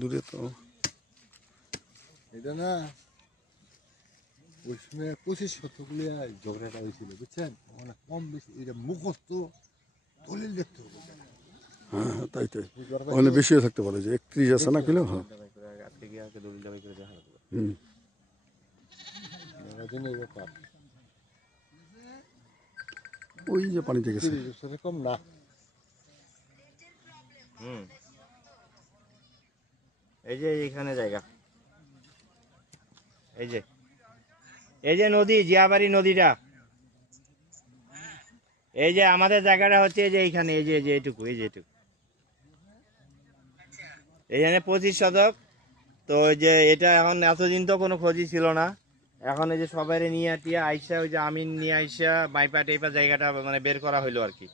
দূরে তো এটা না ওই সময় 25 শতক নিয়ে ঝগড়াটা হয়েছিল বুঝছেন, অনেক কম বেশি এটা মুখস্থ দলিল দেখতে হবে। হ্যাঁ তাই তাই ওখানে বেশিও থাকতে পারে, যে 31 আছে না কিলো। হ্যাঁ ওই যে পানিতে গেছে কম না। এই যে এইখানে জায়গা, এই যে নদী, জিয়াবাড়ি নদীটা, এই যে আমাদের জায়গাটা হচ্ছে এই যে এইখানে, এই যে এইটুকু, এই যে এইটুকু, এইখানে 25 শতক। তো ওই যে এটা এখন এতদিন তো কোনো খোঁজই ছিল না, এখন এই যে সবাই নিয়ে আইসা, ওই যে আমিন নিয়ে আইসা বাইপা টেপা জায়গাটা মানে বের করা হইলো আর কি।